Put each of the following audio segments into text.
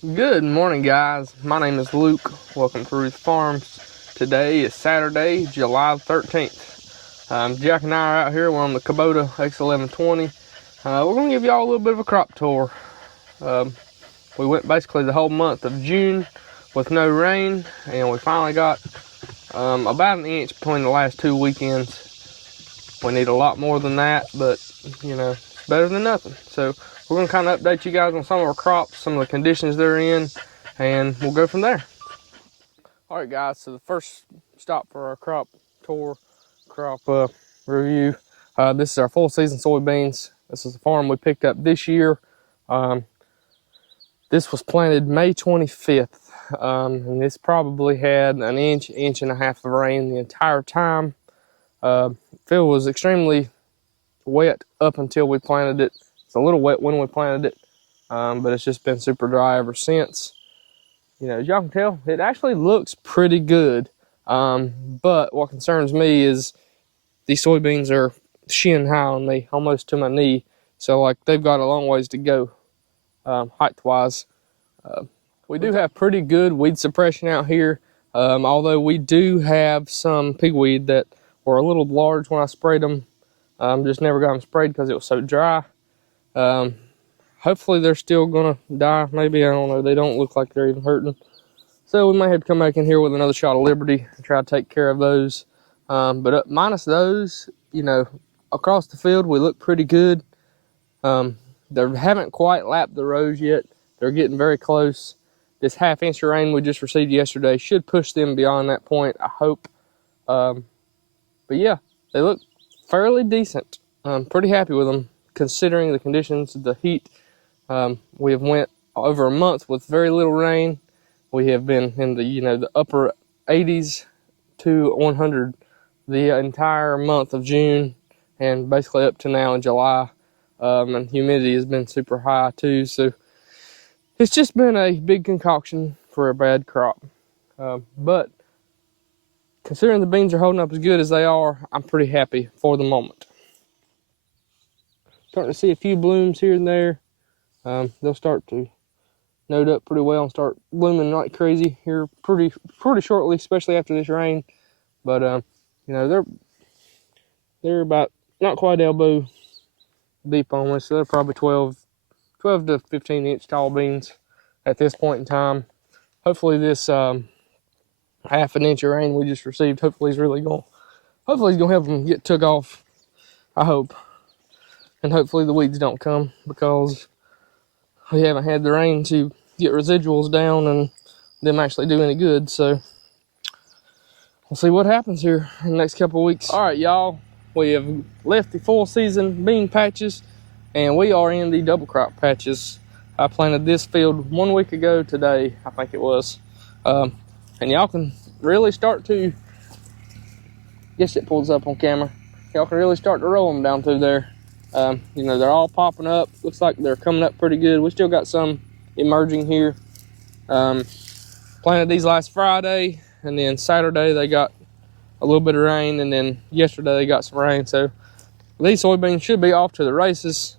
Good morning, guys. My name is Luke. Welcome to Ruth Farms. Today is Saturday, July 13th. Jack and I are out here. We're on the Kubota X1120. We're going to give y'all a little bit of a crop tour. We went basically the whole month of June with no rain, and we finally got about an inch between the last 2 weekends. We need a lot more than that, but you know, it's better than nothing. So we're going to kind of update you guys on some of our crops, some of the conditions they're in, and we'll go from there. All right, guys, so the first stop for our crop tour, review, this is our full season soybeans. This is a farm we picked up this year. This was planted May 25th, and this probably had an inch and a half of rain the entire time. Field was extremely wet up until we planted it. It's a little wet when we planted it, but it's just been super dry ever since. You know, as y'all can tell, it actually looks pretty good. But what concerns me is these soybeans are shin high on me, almost to my knee. So, like, they've got a long ways to go, height-wise. We do have pretty good weed suppression out here, although we do have some pigweed that were a little large when I sprayed them. Just never got them sprayed because it was so dry. Hopefully they're still gonna die. Maybe, I don't know. They don't look like they're even hurting. So we may have to come back in here with another shot of Liberty and try to take care of those. But minus those, you know, across the field we look pretty good. They haven't quite lapped the rows yet. They're getting very close. This half-inch of rain we just received yesterday should push them beyond that point, I hope. But yeah, they look fairly decent. I'm pretty happy with them considering the conditions, the heat. We have went over a month with very little rain. We have been in the upper 80s to 100 the entire month of June and basically up to now in July. And humidity has been super high too. So it's just been a big concoction for a bad crop. But considering the beans are holding up as good as they are, I'm pretty happy for the moment. Starting to see a few blooms here and there. They'll start to node up pretty well and start blooming like crazy here pretty shortly, especially after this rain. But you know, they're about not quite elbow deep almost, so they're probably 12 to 15 inch tall beans at this point in time. Hopefully this half an inch of rain we just received, hopefully he's gonna help them get took off, I hope. And hopefully the weeds don't come, because we haven't had the rain to get residuals down and them actually do any good. So we'll see what happens here in the next couple of weeks. All right, y'all, we have left the full season bean patches and we are in the double crop patches. I planted this field 1 week ago today, I think it was. And y'all can really start to, guess it pulls up on camera. Y'all can really start to roll them down through there. You know, they're all popping up. Looks like they're coming up pretty good. We still got some emerging here. Planted these last Friday, and then Saturday they got a little bit of rain, and then yesterday they got some rain. So these soybeans should be off to the races.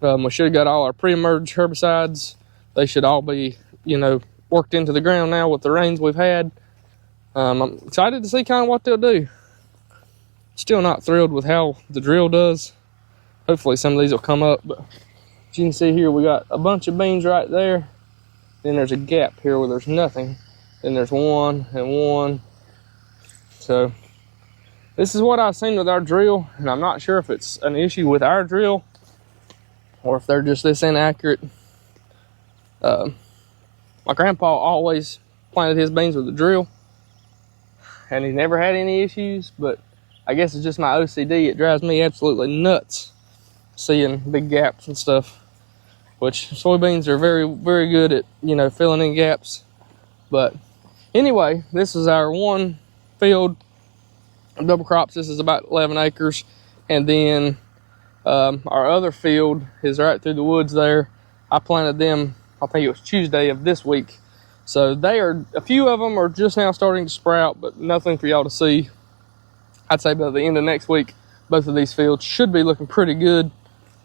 We should have got all our pre-emerge herbicides. They should all be, you know, worked into the ground now with the rains we've had. I'm excited to see kind of what they'll do. Still not thrilled with how the drill does. Hopefully some of these will come up, but as you can see here, we got a bunch of beans right there. Then there's a gap here where there's nothing. Then there's one and one. So this is what I've seen with our drill, and I'm not sure if it's an issue with our drill or if they're just this inaccurate. My grandpa always planted his beans with a drill, and he never had any issues, but I guess it's just my OCD. It drives me absolutely nuts seeing big gaps and stuff, which soybeans are very, very good at, you know, filling in gaps. But anyway, this is our one field of double crops. This is about 11 acres. And then our other field is right through the woods there. I planted them, I think it was Tuesday of this week. So a few of them are just now starting to sprout, but nothing for y'all to see. I'd say by the end of next week, both of these fields should be looking pretty good.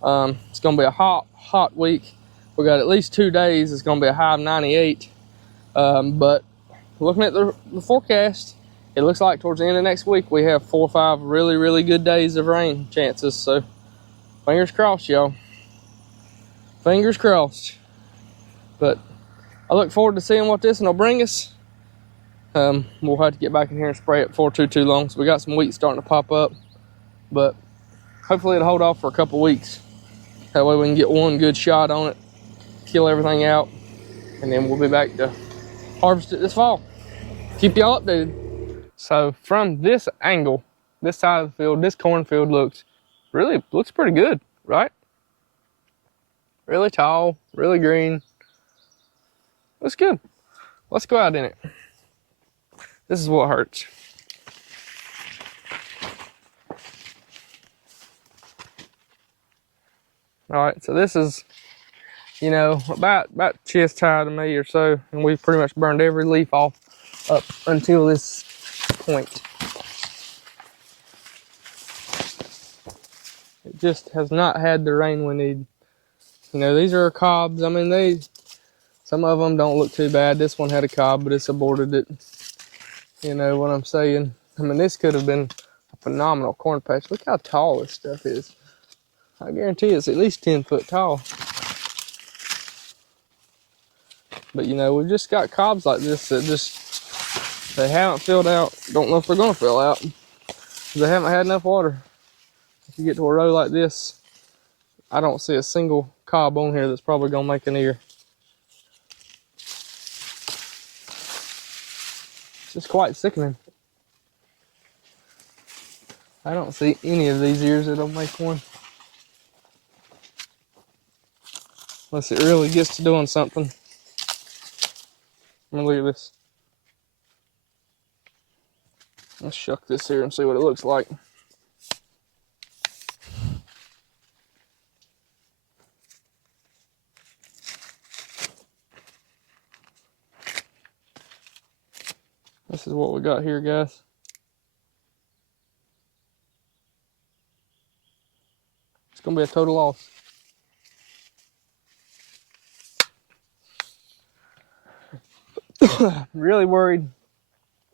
It's going to be a hot week. We got at least 2 days. It's going to be a high of 98. But looking at the forecast, it looks like towards the end of next week we have 4 or 5 really, really good days of rain chances. So fingers crossed, y'all. Fingers crossed. But I look forward to seeing what this one will bring us. We'll have to get back in here and spray it before too long. So we got some wheat starting to pop up, but hopefully it'll hold off for a couple weeks. That way we can get one good shot on it, kill everything out, and then we'll be back to harvest it this fall. Keep y'all updated. So from this angle, this side of the field, this cornfield looks pretty good, right? Really tall, really green. Looks good. Let's go out in it. This is what hurts. All right, so this is, you know, about chest high to me or so, and we've pretty much burned every leaf off up until this point. It just has not had the rain we need. You know, these are cobs. I mean, some of them don't look too bad. This one had a cob, but it's aborted it. You know what I'm saying? I mean, this could have been a phenomenal corn patch. Look how tall this stuff is. I guarantee it's at least 10 foot tall. But you know, we've just got cobs like this that they haven't filled out. Don't know if they're gonna fill out. They haven't had enough water. If you get to a row like this, I don't see a single cob on here that's probably gonna make an ear. It's just quite sickening. I don't see any of these ears that'll make one. Unless it really gets to doing something. Look at this. Let's shuck this here and see what it looks like. This is what we got here, guys. It's gonna be a total loss. Really worried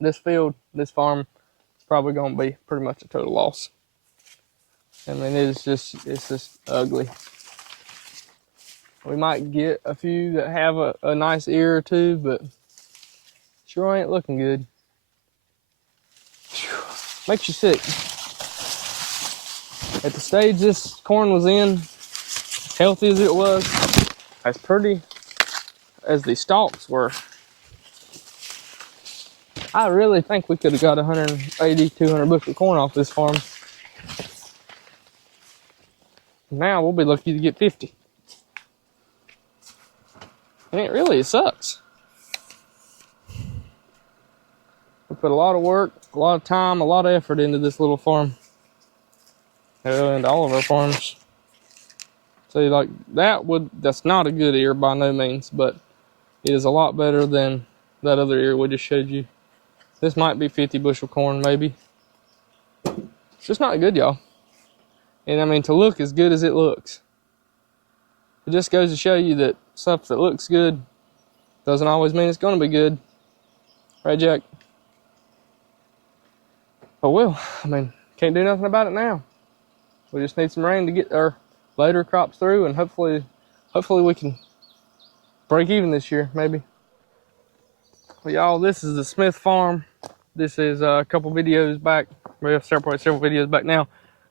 this field, this farm, is probably gonna be pretty much a total loss. I mean, it's just ugly. We might get a few that have a nice ear or two, but sure ain't looking good. Makes you sick. At the stage this corn was in, healthy as it was, as pretty as the stalks were, I really think we could have got 180, 200 bushel corn off this farm. Now we'll be lucky to get 50. And it sucks. We put a lot of work, a lot of time, a lot of effort into this little farm. And all of our farms. See, like that's not a good ear by no means, but it is a lot better than that other ear we just showed you. This might be 50 bushel corn, maybe. It's just not good, y'all. And I mean, to look as good as it looks. It just goes to show you that stuff that looks good doesn't always mean it's going to be good. Right, Jack? But well, I mean, can't do nothing about it now. We just need some rain to get our later crops through, and hopefully we can break even this year, maybe. Well, y'all, this is the Smith farm. This is a couple videos back. We have several videos back now. I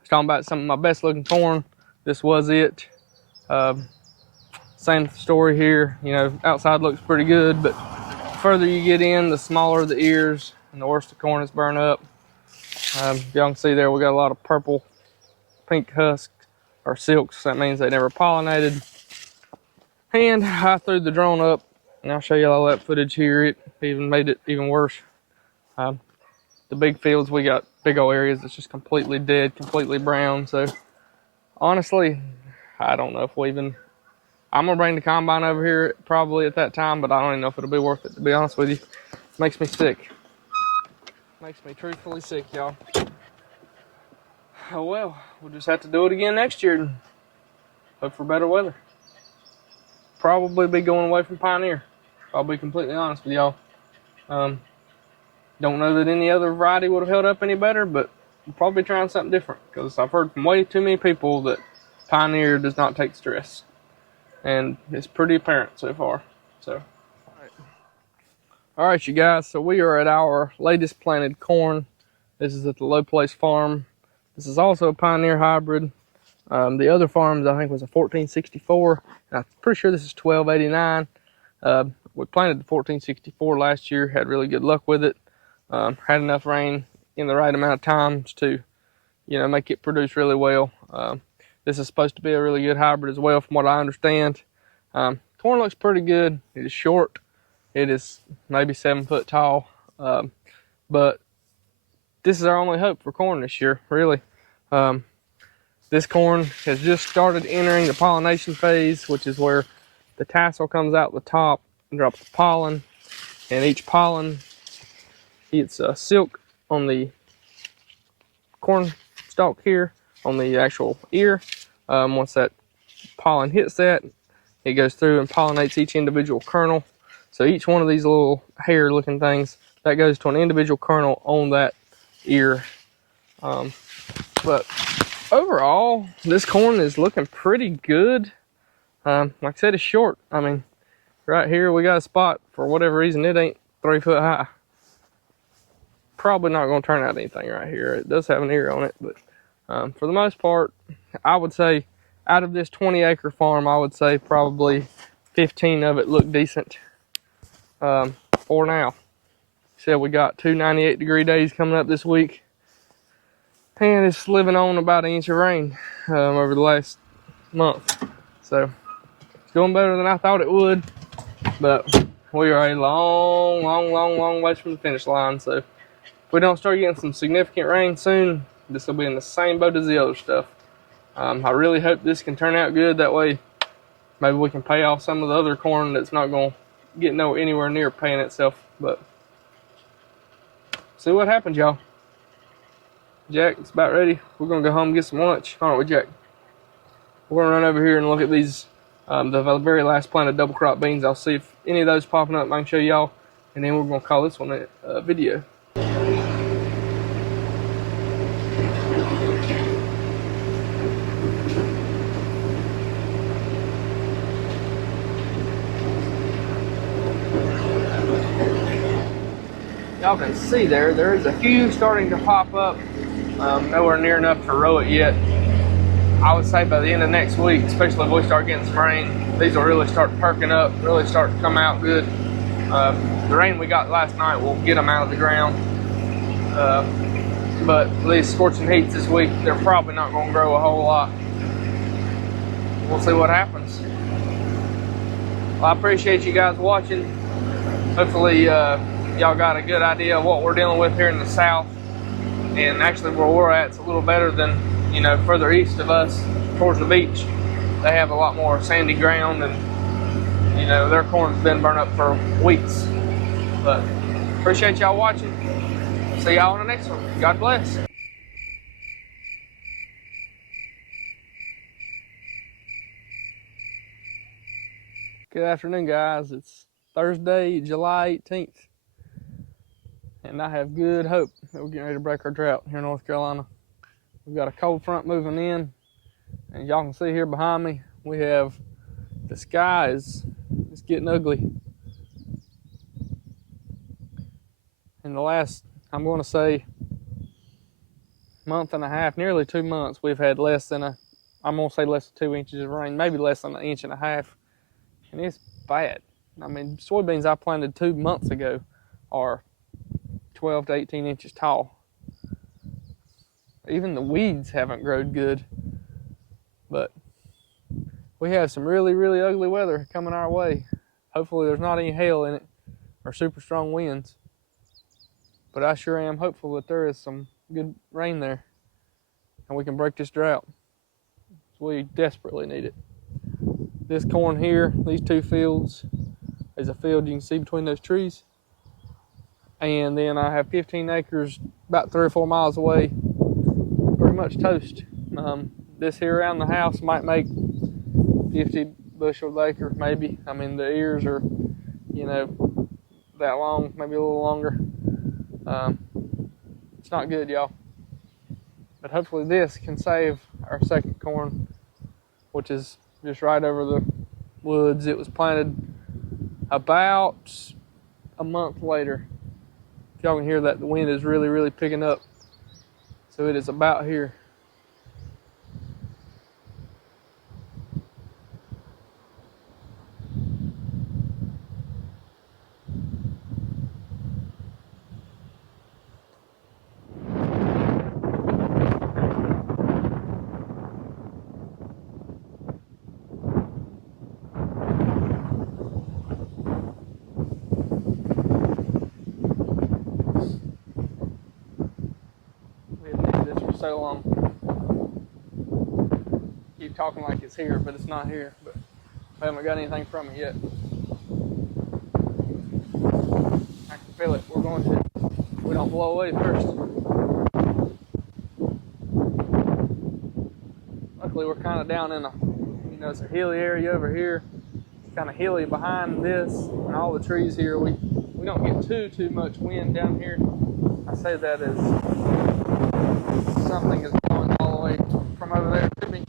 was talking about some of my best looking corn. This was it. Same story here. You know, outside looks pretty good, but the further you get in, the smaller the ears and the worse the corn is burned up. Y'all can see there we got a lot of purple, pink husks or silks. That means they never pollinated. And I threw the drone up, and I'll show you all that footage here. It even made it even worse. The big fields, we got big old areas that's just completely dead, completely brown. So honestly, I don't know if we even, I'm gonna bring the combine over here probably at that time, but I don't even know if it'll be worth it, to be honest with you. It makes me sick. Makes me truthfully sick, y'all. Oh well, we'll just have to do it again next year and hope for better weather. probably be going away from Pioneer. I'll be completely honest with y'all. Don't know that any other variety would have held up any better, but we'll probably be trying something different, because I've heard from way too many people that Pioneer does not take stress, and it's pretty apparent so far. So, all right, you guys. So we are at our latest planted corn. This is at the Low Place Farm. This is also a Pioneer hybrid. The other farms, I think, was a 1464. And I'm pretty sure this is 1289. We planted the 1464 last year, had really good luck with it. Had enough rain in the right amount of times to, make it produce really well. This is supposed to be a really good hybrid as well, from what I understand. Corn looks pretty good. It is short. It is maybe 7 foot tall. But this is our only hope for corn this year, really. This corn has just started entering the pollination phase, which is where the tassel comes out the top and drops the pollen. And each pollen, it's silk on the corn stalk here, on the actual ear. Once that pollen hits that, it goes through and pollinates each individual kernel. So each one of these little hair looking things, that goes to an individual kernel on that ear. But overall, this corn is looking pretty good. Like I said, it's short. I mean, right here we got a spot, for whatever reason, it ain't 3 foot high. Probably not going to turn out anything right here. It does have an ear on it, but for the most part, I would say out of this 20-acre farm, I would say probably 15 of it look decent for now. Said we got 2 98-degree days coming up this week, and it's living on about 1 inch of rain over the last month. So it's going better than I thought it would, but we are a long ways from the finish line. So if we don't start getting some significant rain soon, this will be in the same boat as the other stuff. I really hope this can turn out good. That way, maybe we can pay off some of the other corn that's not going to get anywhere near paying itself. But see what happens, y'all. Jack, it's about ready. We're going to go home and get some lunch, aren't we, Jack? We're going to run over here and look at these, the very last planted double crop beans. I'll see if any of those popping up, I can show y'all. And then we're going to call this one a video. Y'all can see there is a few starting to pop up. Nowhere near enough to row it yet. I would say by the end of next week, especially if we start getting some rain, these will really start perking up, really start to come out good. The rain we got last night will get them out of the ground. But these scorching heats this week, they're probably not going to grow a whole lot. We'll see what happens. Well, I appreciate you guys watching. Hopefully, y'all got a good idea of what we're dealing with here in the south. And actually where we're at, it's a little better than, further east of us towards the beach. They have a lot more sandy ground, and, their corn's been burned up for weeks. But appreciate y'all watching. See y'all in the next one. God bless. Good afternoon, guys. It's Thursday, July 18th. And I have good hope that we're getting ready to break our drought here in North Carolina. We've got a cold front moving in, and y'all can see here behind me, we have the sky is getting ugly. In the last, I'm going to say, month and a half, nearly 2 months, we've had less than I'm going to say less than 2 inches of rain, maybe less than 1.5 inches, and it's bad. I mean, soybeans I planted 2 months ago are 12 to 18 inches tall. Even the weeds haven't grown good. But we have some really ugly weather coming our way. Hopefully there's not any hail in it or super strong winds. But I sure am hopeful that there is some good rain there and we can break this drought. We desperately need it. This corn here, these 2 fields, is a field you can see between those trees. And then I have 15 acres about 3 or 4 miles away, pretty much toast. This here around the house might make 50 bushel an acre, maybe. I mean, the ears are, you know, that long, maybe a little longer. It's not good, y'all. But hopefully this can save our second corn, which is just right over the woods. It was planted about a month later. If y'all can hear that, the wind is really, really picking up. So it is about here. So long. Keep talking like it's here, but it's not here. But I haven't got anything from it yet. I can feel it. We're going to. We don't blow away first. Luckily, we're kind of down in a, you know, it's a hilly area over here. It's kind of hilly behind this, and all the trees here. We don't get too much wind down here. I say that as something is blowing all the way from over there to me.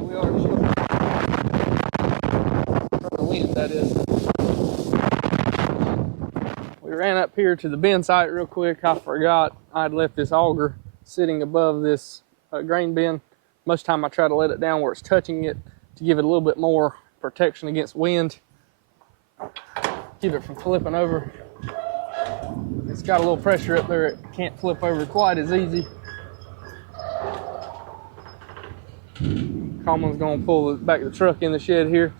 We are shielded from the wind, that is. We ran up here to the bin site real quick. I forgot I'd left this auger sitting above this grain bin. Most of the time I try to let it down where it's touching it to give it a little bit more protection against wind. Keep it from flipping over. It's got a little pressure up there. It can't flip over quite as easy. Coleman's gonna pull the back of the truck in the shed here.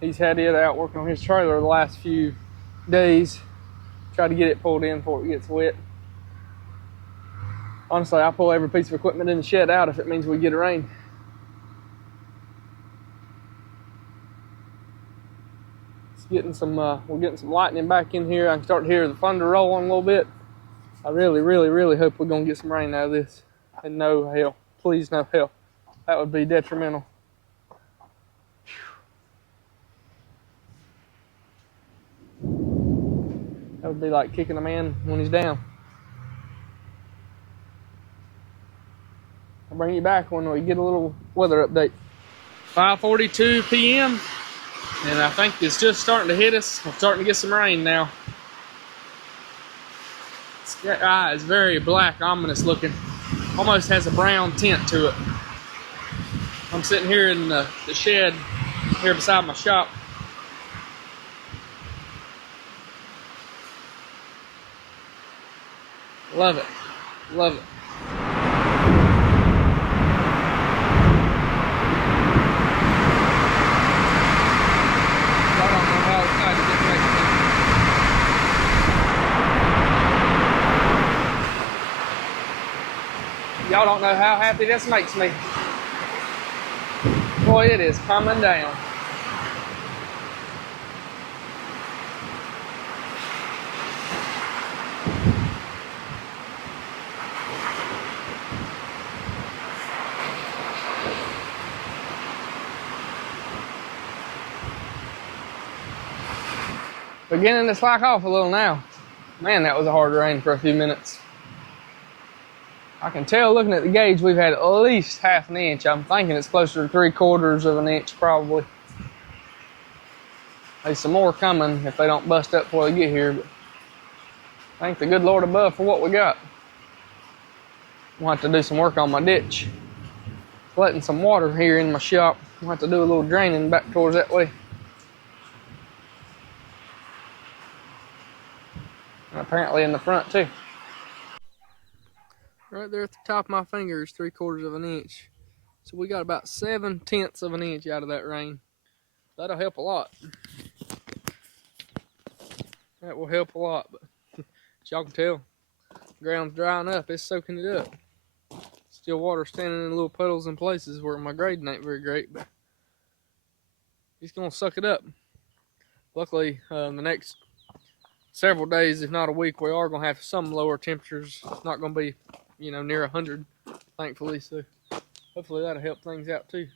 He's had it out working on his trailer the last few days. Try to get it pulled in before it gets wet. Honestly, I pull every piece of equipment in the shed out if it means we get a rain. We're getting some lightning back in here. I can start to hear the thunder rolling a little bit. I really hope we're gonna get some rain out of this. And no hail, please no hail. That would be detrimental. That would be like kicking a man when he's down. I'll bring you back when we get a little weather update. 5:42 p.m. and I think it's just starting to hit us. We're starting to get some rain now. The sky is very black, ominous looking. Almost has a brown tint to it. I'm sitting here in the shed here beside my shop. Love it. Love it. Y'all don't know how happy this makes me. Boy, it is coming down. Beginning to slack off a little now. Man, that was a hard rain for a few minutes. I can tell looking at the gauge we've had at least half an inch. I'm thinking it's closer to 3/4 of an inch probably. There's some more coming if they don't bust up before they get here, but thank the good Lord above for what we got. We'll have to do some work on my ditch. Letting some water here in my shop. We'll have to do a little draining back towards that way. And apparently in the front too. Right there at the top of my finger is 3/4 of an inch. So we got about 7/10 of an inch out of that rain. That'll help a lot. That will help a lot, but as y'all can tell, the ground's drying up, it's soaking it up. Still water standing in little puddles in places where my grading ain't very great, but it's gonna suck it up. Luckily, the next several days, if not a week, we are going to have some lower temperatures. It's not going to be, you know, near 100, thankfully. So hopefully that'll help things out too.